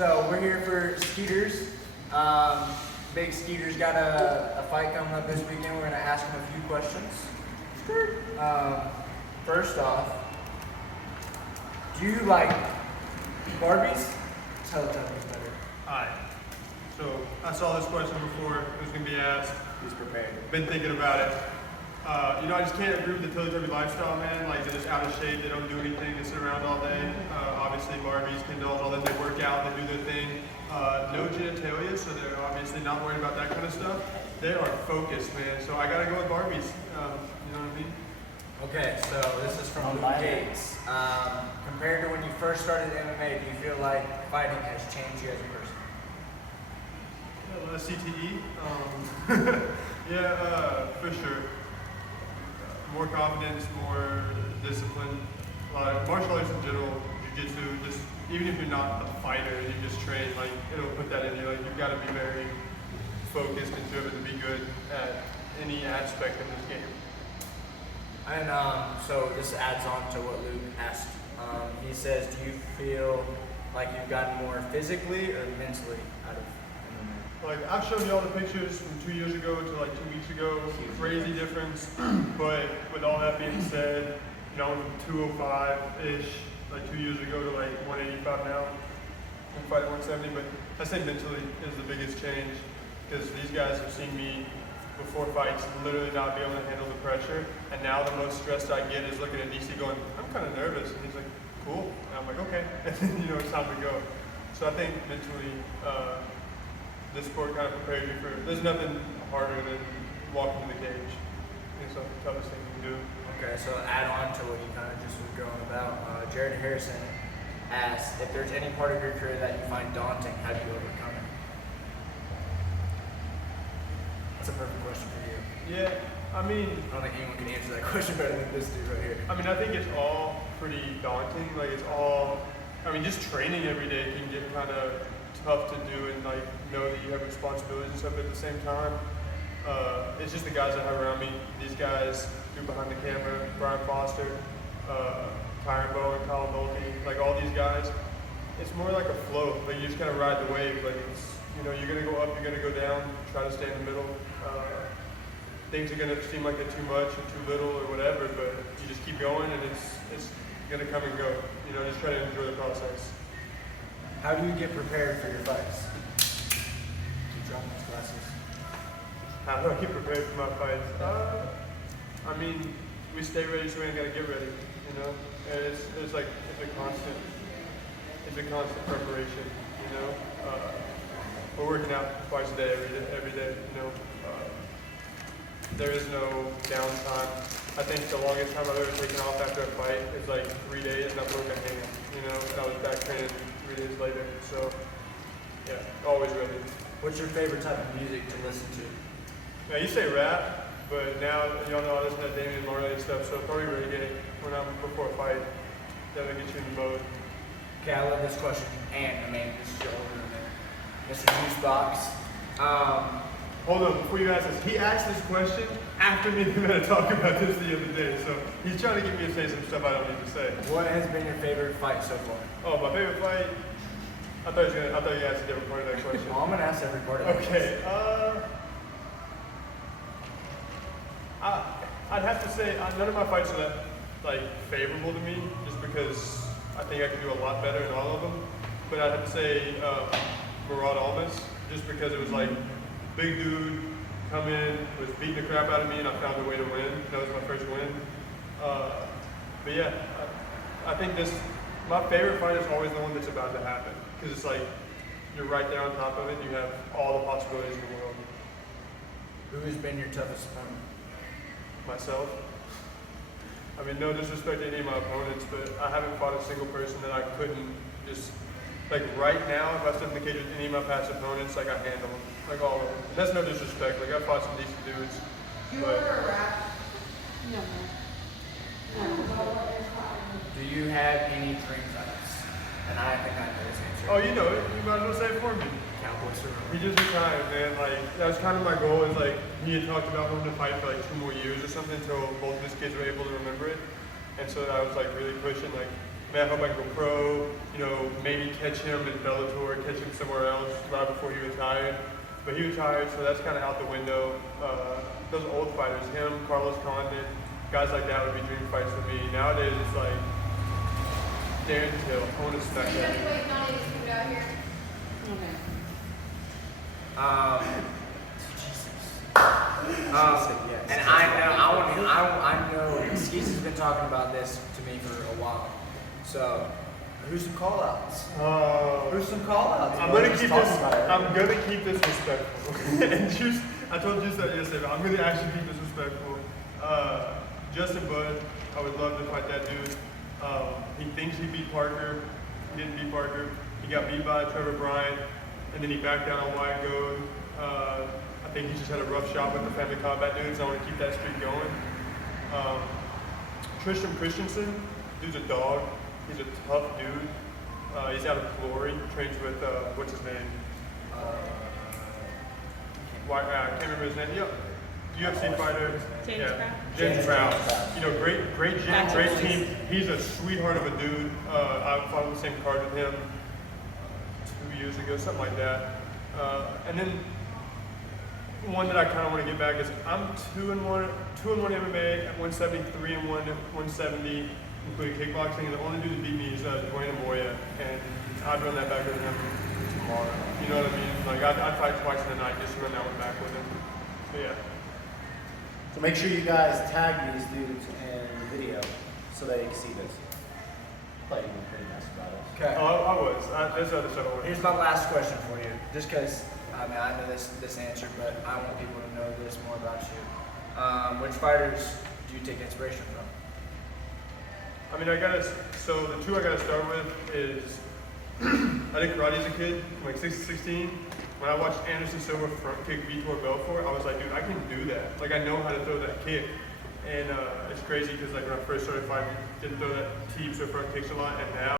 So we're here for Skeeters. Big Skeeters got a fight coming up this weekend. We're gonna ask him a few questions. First off, do you like Barbies? Teletubbies better. Alright, so I saw this question before, it was going to be asked. He's prepared. Been thinking about it. I just can't agree with the Teletubby lifestyle, man. Like, they're just out of shape, they don't do anything, they sit around all day. Obviously, Barbies, Ken dolls, all that, they work out, they do their thing. No genitalia, so they're obviously not worried about that kind of stuff. They are focused, man, so I gotta go with Barbies. You know what I mean? Okay, so this is from Luke Gates. Compared to when you first started MMA, do you feel like fighting has changed you as a person? Less CTE. For sure. More confidence, more discipline. Martial arts in general, jiu-jitsu, just even if you're not a fighter, you just train, like it'll put that in you. Like you've got to be very focused and driven to be good at any aspect of this game. And so this adds on to what Luke asked. He says, do you feel like you've gotten more physically or mentally out of MMA? Like I've shown you all the pictures from 2 years ago to like 2 weeks ago, crazy difference. But with all that being said, you know, I'm 205-ish like 2 years ago to like 185 now. I'm fighting 170, but I say mentally is the biggest change because these guys have seen me before fights literally not be able to handle the pressure, and now the most stressed I get is looking at DC going, I'm kind of nervous, and he's like, cool, and I'm like, okay, and then you know it's time to go. So I think mentally, this sport kind of prepares you for, there's nothing harder than walking in the cage. It's the toughest thing you can do. Okay, so add on to what you kind of just was going about. Jared Harrison asked if there's any part of your career that you find daunting, how do you overcome it? That's a perfect question for you. Yeah, I mean, I don't think anyone can answer that question better than this dude right here. I mean, I think it's all pretty daunting. Like it's all, I mean, just training every day can get kind of tough to do and like know that you have responsibilities and stuff at the same time. It's just the guys I have around me. These guys, who behind the camera, Brian Foster, Tyron Bowen, Colin Bolte, like all these guys. It's more like a flow. Like you just kind of ride the wave. Like it's, you know, you're gonna go up, you're gonna go down. Try to stay in the middle. Things are gonna seem like they're too much or too little or whatever, but you just keep going and it's gonna come and go. You know, just try to enjoy the process. How do you get prepared for your fights? Keep dropping those glasses. How do I get prepared for my fights? I mean, we stay ready so we ain't gotta get ready. You know, and it's a constant preparation. You know, we're working out twice a day, every day. You know. There is no downtime. I think the longest time I've ever taken off after a fight is like 3 days and I broke a hand, you know, and I was back training 3 days later. So, yeah, always ready. What's your favorite type of music to listen to? Now, you say rap, but now, y'all know I listen to Damian Marley and stuff, so probably reggae when I'm before a fight. That'll get you in the mode. Okay, I love this question. And, I mean, this is your older than there. Mr. Juicebox. Hold on, before you ask this, he asked this question after me and him had to talk about this the other day, so he's trying to get me to say some stuff I don't need to say. What has been your favorite fight so far? Oh, my favorite fight? I thought you asked a different part of that question. Well, I'm gonna ask every part of that Okay, I'd have to say none of my fights are that like favorable to me, just because I think I can do a lot better in all of them. But I'd have to say Murad Almas, just because it was like big dude, come in, was beating the crap out of me, and I found a way to win. That was my first win. But yeah, I think my favorite fight is always the one that's about to happen. Because it's like, you're right there on top of it, you have all the possibilities in the world. Who has been your toughest opponent? Myself. I mean, no disrespect to any of my opponents, but I haven't fought a single person that I couldn't just, like right now, if I stood in the cage with any of my past opponents, like I handle them. Like all of them. And that's no disrespect. Like I fought some decent dudes. You order a wrap? No. Do you have any dream fights? And I think I know this answer. Oh, you know it. You might as well say it for me. Cowboy Cerrone. He just retired, man. Like that was kind of my goal. Is like he had talked about wanting to fight for like 2 more years or something until both of his kids were able to remember it. And so I was like really pushing. Like, man, I hope I can go pro. You know, maybe catch him in Bellator, catch him somewhere else right before he retired. But he retired, so that's kind of out the window. Those old fighters, him, Carlos Condon, guys like that would be dream fights for me. Nowadays, it's like Darren Till, I want to smack You that have to dude. wait, Johnny, to come out here. Okay. And I know Skeets has been talking about this to me for a while. So, who's some call outs? Who's some call outs? I'm gonna keep this respectful. And Juice, I told Juice that yesterday, but I'm gonna actually keep this respectful. Justin Budd, I would love to fight that dude. He thinks he beat Parker. He didn't beat Parker. He got beat by Trevor Bryant, and then he backed down on Wyatt Goad. I think he just had a rough shot with the Family Combat dudes. I want to keep that streak going. Tristram Christensen, dude's a dog. He's a tough dude. He's out of Glory. Trains with what's his name? I can't remember his name. Yep. UFC fighter. James Brown. You know, great gym, great team. He's a sweetheart of a dude. I fought on the same card with him 2 years ago, something like that. And then one that I kind of want to get back is I'm 2-1 MMA at 173 and 170, including kickboxing. And the only dude that beat me is Dwayne Amoya, and I'd run that back with him tomorrow. You know what I mean? Like I'd fight twice in the night just to run that one back with him. But yeah. So make sure you guys tag these dudes in the video so they can see this. Like, you were pretty nice about us. Okay. I was. There's other stuff I was. Here's my last question for you. Just because, I mean, I know this answer, but I want people to know this more about you. Which fighters do you take inspiration from? I mean, so the two I gotta start with is, I did karate as a kid, like 16. When I watched Anderson Silva front kick Vitor Belfort, I was like, dude, I can do that. Like, I know how to throw that kick. And it's crazy because like when I first started fighting, didn't throw that teeps or front kicks a lot, and now